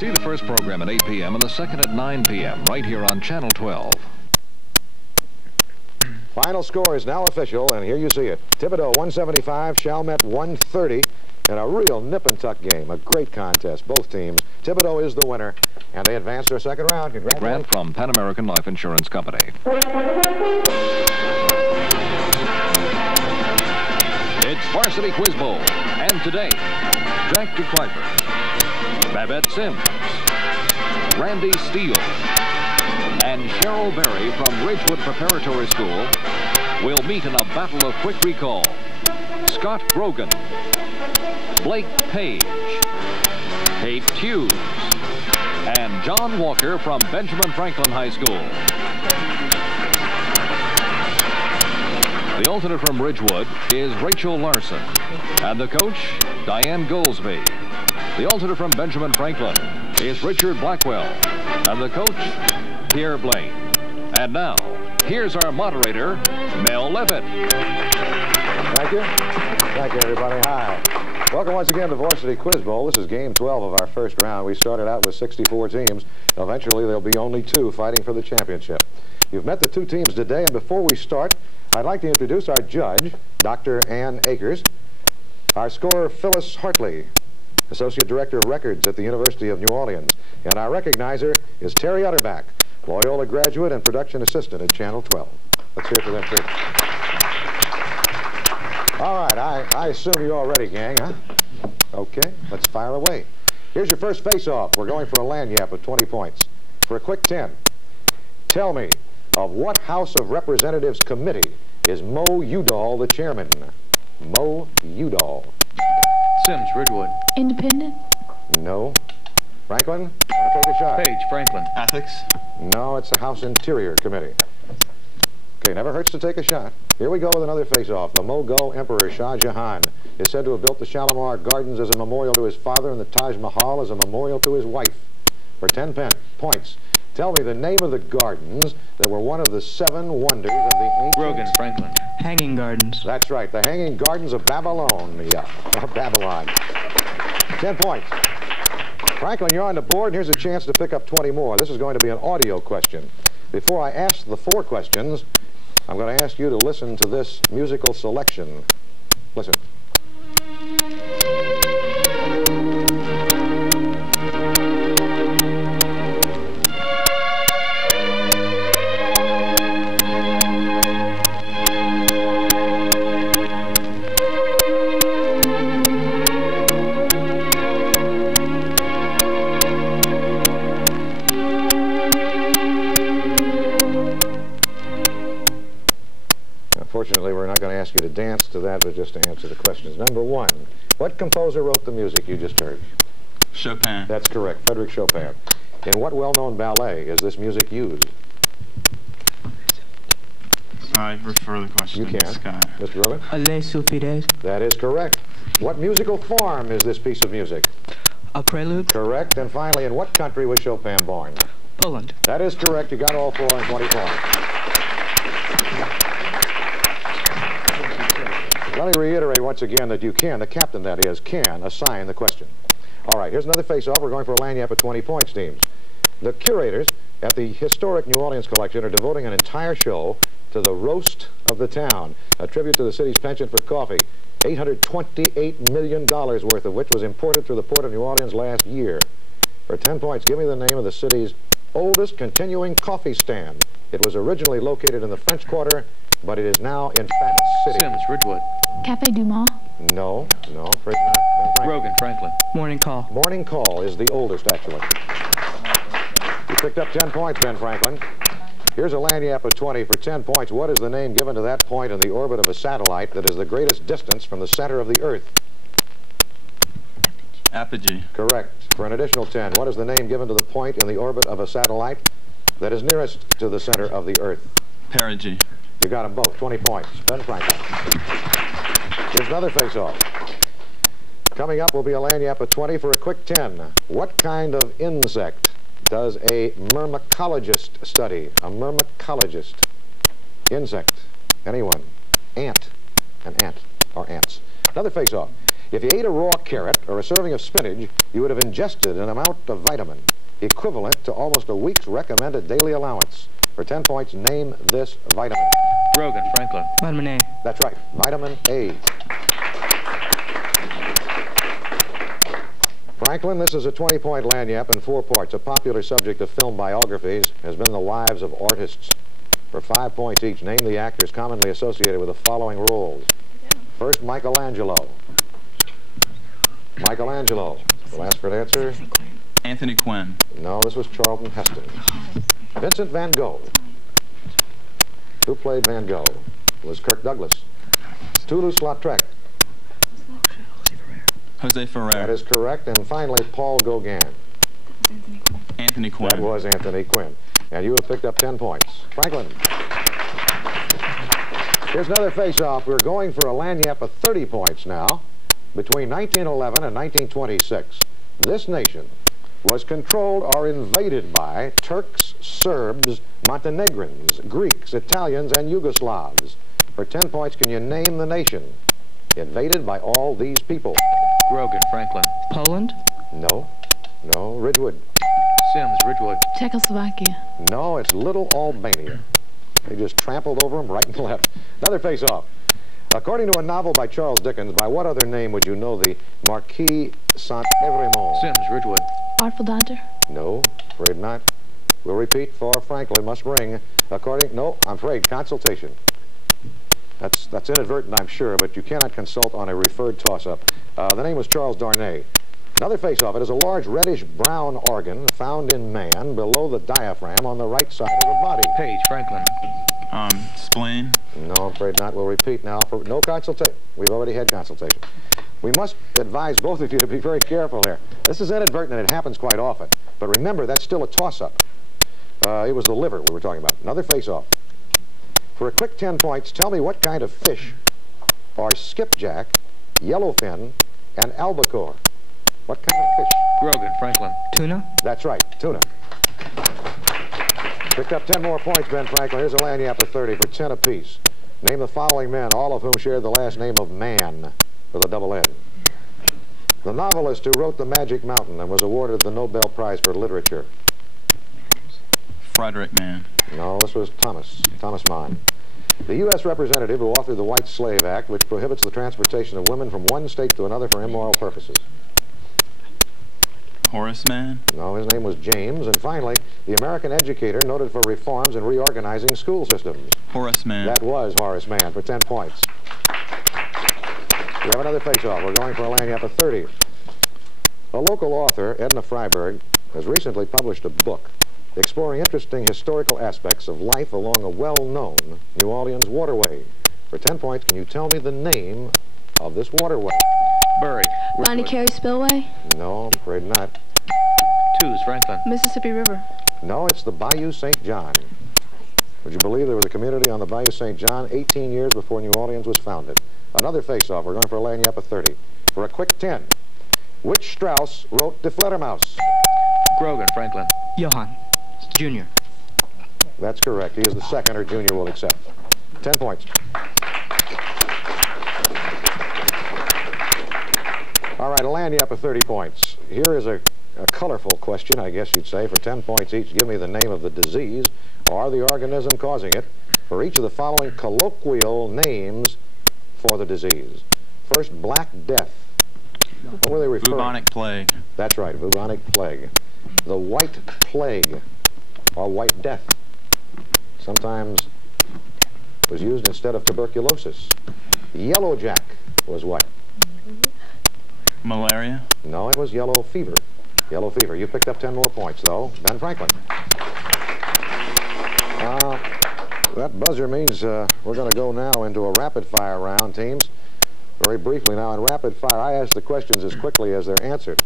See the first program at 8 p.m. and the second at 9 p.m. right here on Channel 12. Final score is now official, and here you see it. Thibodaux 175, Chalmette 130, in a real nip-and-tuck game. A great contest, both teams. Thibodaux is the winner, and they advance to a second round. Congratulations. Grant from Pan American Life Insurance Company. It's Varsity Quiz Bowl, and today, Jack DeKuyper, Babette Sims, Randy Steele, and Cheryl Berry from Ridgewood Preparatory School will meet in a battle of quick recall. Scott Grogan, Blake Page, Kate Hughes, and John Walker from Benjamin Franklin High School. The alternate from Ridgewood is Rachel Larson, and the coach, Diane Goldsby. The alternate from Benjamin Franklin is Richard Blackwell, and the coach, Pierre Blaine. And now, here's our moderator, Mel Levitt. Thank you. Thank you, everybody. Hi. Welcome once again to Varsity Quiz Bowl. This is game 12 of our first round. We started out with 64 teams. Eventually, there'll be only 2 fighting for the championship. You've met the 2 teams today, and before we start, I'd like to introduce our judge, Dr. Ann Akers, our scorer, Phyllis Hartley, Associate Director of Records at the University of New Orleans, and our recognizer is Terry Utterback, Loyola graduate and production assistant at Channel 12. Let's hear it for them, too. All right, I assume you're all ready, gang, huh? Okay, let's fire away. Here's your first face-off. We're going for a lanyap of 20 points. For a quick 10, tell me, of what House of Representatives committee is Mo Udall the chairman? Mo Udall. Sims, Ridgewood. Independent? No. Franklin, want to take a shot? Page, Franklin. Ethics. No, it's the House Interior Committee. Okay, never hurts to take a shot. Here we go with another face-off. The Mughal Emperor Shah Jahan is said to have built the Shalimar Gardens as a memorial to his father and the Taj Mahal as a memorial to his wife. For 10 points, tell me the name of the gardens that were one of the 7 wonders of the ancient... Grogan, Franklin. Hanging Gardens. That's right, the Hanging Gardens of Babylon. Yeah, Babylon. 10 points. Franklin, you're on the board, and here's a chance to pick up 20 more. This is going to be an audio question. Before I ask the 4 questions, I'm going to ask you to listen to this musical selection. Listen. Unfortunately, we're not going to ask you to dance to that, but just to answer the questions. Number 1, what composer wrote the music you just heard? Chopin. That's correct, Frédéric Chopin. In what well-known ballet is this music used? I refer the question You can. to Scott. Mr. Rogan? Les Sulfides. That is correct. What musical form is this piece of music? A prelude. Correct. And finally, in what country was Chopin born? Poland. That is correct. You got all 4 and 20 points. Let me reiterate once again that you can, the captain that is, can assign the question. All right, here's another face-off. We're going for a lanyap of 20 points, teams. The curators at the historic New Orleans collection are devoting an entire show to the roast of the town, a tribute to the city's penchant for coffee. $828 million worth of which was imported through the port of New Orleans last year. For 10 points, give me the name of the city's oldest continuing coffee stand. It was originally located in the French Quarter, but it is now in Fat City. Sims, Ridgewood. Cafe Du Mont? No, afraid not. Grogan, Franklin. Morning Call. Morning Call is the oldest, actually. You picked up 10 points, Ben Franklin. Here's a lanyap of 20 for 10 points. What is the name given to that point in the orbit of a satellite that is the greatest distance from the center of the Earth? Apogee. Correct. For an additional 10, what is the name given to the point in the orbit of a satellite that is nearest to the center of the Earth? Perigee. You got them both. 20 points. Ben Franklin. Here's another face-off. Coming up will be a lanyap of 20 for a quick 10. What kind of insect does a myrmecologist study? A myrmecologist. Insect. Anyone? Ant. An ant. Or ants. Another face-off. If you ate a raw carrot or a serving of spinach, you would have ingested an amount of vitamin equivalent to almost a week's recommended daily allowance. For 10 points, name this vitamin. Grogan, Franklin. Vitamin A. That's right, vitamin A. Franklin, this is a 20-point lagniappe in 4 parts. A popular subject of film biographies has been the lives of artists. For 5 points each, name the actors commonly associated with the following roles. First, Michelangelo. Michelangelo. The last for an answer? Anthony Quinn. No, this was Charlton Heston. Vincent van Gogh. Who played Van Gogh? It was Kirk Douglas. Toulouse-Lautrec. Jose Ferrer. That is correct. And finally, Paul Gauguin. Anthony Quinn. That was Anthony Quinn. And you have picked up 10 points. Franklin. Here's another face-off. We're going for a lagniappe of 30 points now. Between 1911 and 1926, this nation was controlled or invaded by Turks, Serbs, Montenegrins, Greeks, Italians, and Yugoslavs. For 10 points, can you name the nation invaded by all these people? Grogan, Franklin. Poland. No. No. Ridgewood. Sims, Ridgewood. Czechoslovakia. No, it's Little Albania. They just trampled over them right and left. Another face-off. According to a novel by Charles Dickens, by what other name would you know the Marquis Saint-Evremont? Sims, Ridgewood. Artful Dodger. No, afraid not. We'll repeat for Franklin must ring. No, I'm afraid, consultation. That's inadvertent, I'm sure, but you cannot consult on a referred toss-up. The name was Charles Darnay. Another face-off. It is a large reddish-brown organ found in man below the diaphragm on the right side of the body. Page, Franklin. Spleen. No, I'm afraid not. We'll repeat now. For no consultation. We've already had consultation. We must advise both of you to be very careful here. This is inadvertent, and it happens quite often. But remember, that's still a toss-up. It was the liver we were talking about. Another face-off. For a quick 10 points, tell me what kind of fish are skipjack, yellowfin, and albacore? What kind of fish? Grogan, Franklin. Tuna. That's right, tuna. Picked up 10 more points, Ben Franklin. Here's a lagniappe of 30 for 10 apiece. Name the following men, all of whom shared the last name of Mann with a double N. The novelist who wrote The Magic Mountain and was awarded the Nobel Prize for Literature. Frederick Mann. No, this was Thomas Mann. The U.S. representative who authored the White Slave Act, which prohibits the transportation of women from one state to another for immoral purposes. Horace Mann. No, his name was James. And finally, the American educator noted for reforms in reorganizing school systems. Horace Mann. That was Horace Mann for 10 points. We have another face-off. We're going for a lagniappe of 30. A local author, Edna Freiberg, has recently published a book exploring interesting historical aspects of life along a well-known New Orleans waterway. For 10 points, can you tell me the name of this waterway? Bury. Bonnie Carey Spillway. No, I'm afraid not. Twos, Franklin. Mississippi River. No, it's the Bayou St. John. Would you believe there was a community on the Bayou St. John 18 years before New Orleans was founded? Another face-off. We're going for a lagniappe of 30. For a quick 10. Which Strauss wrote Die Fledermaus? Grogan, Franklin. Johann. Jr. That's correct. He is the second, or junior will accept. 10 points. All right, a lagniappe of 30 points. Here is a colorful question, I guess you'd say. For 10 points each, give me the name of the disease or the organism causing it for each of the following colloquial names for the disease. First, Black Death. What were they referring? Bubonic plague. That's right, bubonic plague. The White Plague, or White Death, sometimes was used instead of tuberculosis. Yellow Jack was what? Malaria. No, it was yellow fever. Yellow fever. You picked up 10 more points, though. Ben Franklin. That buzzer means we're going to go now into a rapid-fire round, teams. Very briefly now, in rapid fire, I ask the questions as quickly as they're answered.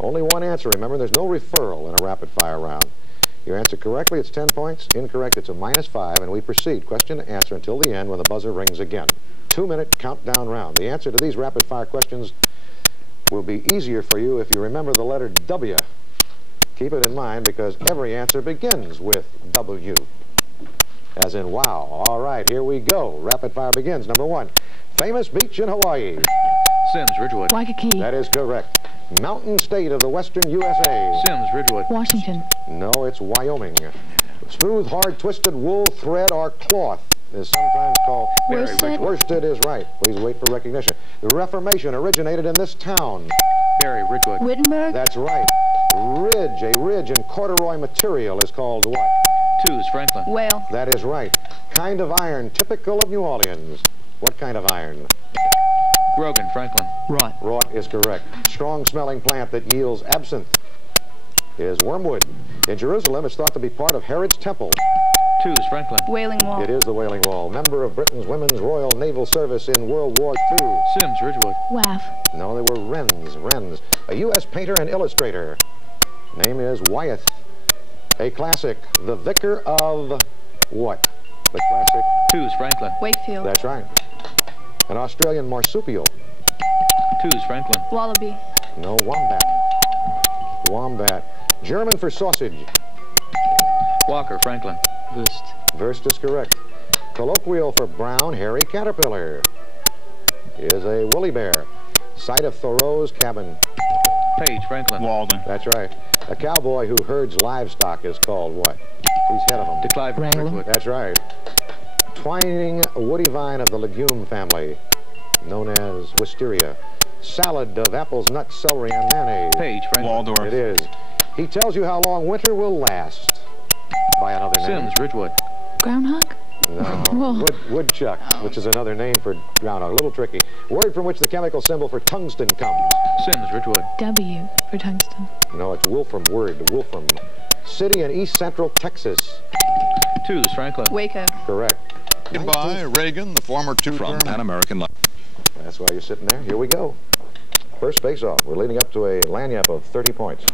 Only one answer, remember. There's no referral in a rapid-fire round. You answer correctly, it's 10 points. Incorrect, it's a -5, and we proceed question to answer until the end when the buzzer rings again. 2-minute countdown round. The answer to these rapid-fire questions will be easier for you if you remember the letter W. Keep it in mind because every answer begins with W. As in wow. All right, here we go. Rapid fire begins. Number 1, famous beach in Hawaii. Sims, Ridgewood. Waikiki. That is correct. Mountain state of the western USA. Sims, Ridgewood. Washington. No, it's Wyoming. Smooth, hard, twisted wool, thread, or cloth is sometimes called... Worsted. Worsted is right. Please wait for recognition. The Reformation originated in this town. Barry, Ridgewood. Wittenberg. That's right. Ridge, a ridge in corduroy material is called what? 2s, Franklin. Whale. That is right. Kind of iron, typical of New Orleans. What kind of iron? Grogan, Franklin. Wrought. Wrought is correct. Strong-smelling plant that yields absinthe is wormwood. In Jerusalem, it's thought to be part of Herod's temple. 2s, Franklin. Wailing Wall. It is the Wailing Wall. Member of Britain's Women's Royal Naval Service in World War II. Sims, Ridgewood. WAF. No, they were Wrens. A U.S. painter and illustrator. Name is Wyeth. A classic. The Vicar of what? The classic. 2s, Franklin. Wakefield. That's right. An Australian marsupial. 2s, Franklin. Wallaby. No, wombat. Wombat. German for sausage. Walker, Franklin. Wurst. Wurst is correct. Colloquial for brown, hairy caterpillar is a woolly bear. Site of Thoreau's cabin. Page, Franklin. Walden. That's right. A cowboy who herds livestock is called what? Who's head of them? DeClive, Wrangler. Ridgewood. That's right. Twining woody vine of the legume family, known as wisteria. Salad of apples, nuts, celery, and mayonnaise. Page, Franklin. Waldorf. It is. He tells you how long winter will last. By another name. Sims, Ridgewood. Groundhog. No. Whoa. Woodchuck, which is another name for groundhog. A little tricky. Word from which the chemical symbol for tungsten comes. Sims, Ridgewood. W for tungsten. No, it's Wolfram word. Wolfram. City in east central Texas. 2s, Franklin. Waco. Correct. Goodbye, Reagan, the former two-term... From Pan American Life. That's why you're sitting there. Here we go. First face-off. We're leading up to a lanyap of 30 points.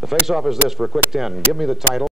The face-off is this for a quick 10. Give me the title.